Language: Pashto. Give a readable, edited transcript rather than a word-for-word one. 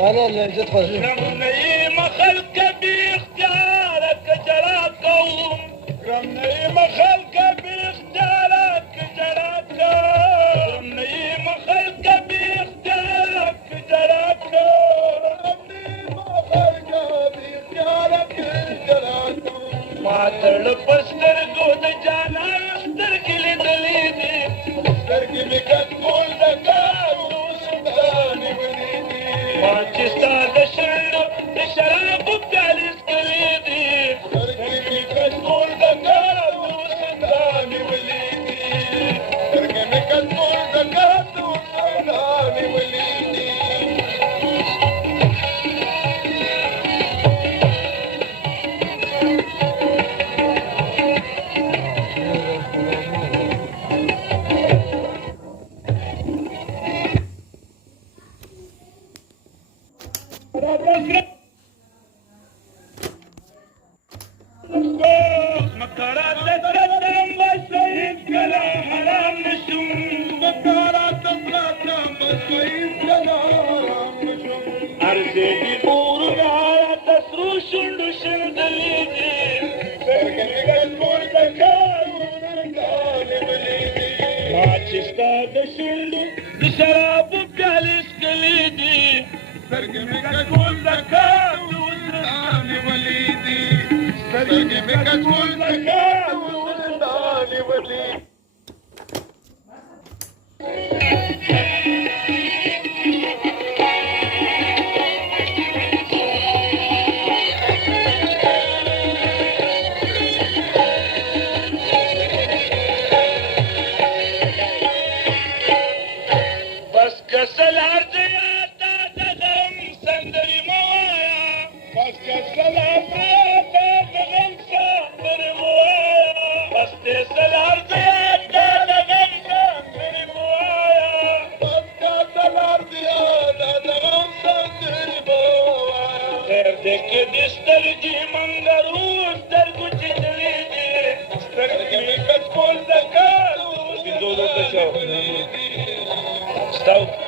انا اللي جيت خرجت رمني خلق باختيارك جرى قوم رمني خلق باختيارك جرى قوم رمني خلق باختيارك جرى قوم رمني خلق باختيارك جرى قوم ما تلبس درجود جانا درجلي دليدي درجي بكتقول دكار وسلطاني وليدي ما تستاهل الشر بكرات القدم والسيد كلا حرام نشم بكرات القدم والسيد كلا حرام نشم أرزي بورنا تسرو شندو شندليدي سرقني قلبون دكارون غالب ليدي ما تشتا دشندو دشراب بجالس قليدي سرقني قلبون دكارون غالب ليدي سرقني قلبون دكارون غالب ليدي كسل عرضيات تدم سندري موايا بس كسل عرضيات تدم سندري موايا بس كسل عرضيات تدم سندري موايا بس كسل عرضيات تدم سندري موايا غير دك دسترجي منغروس درجو تجليدي استرجي كتقول ذكر بدون تشاور Stop.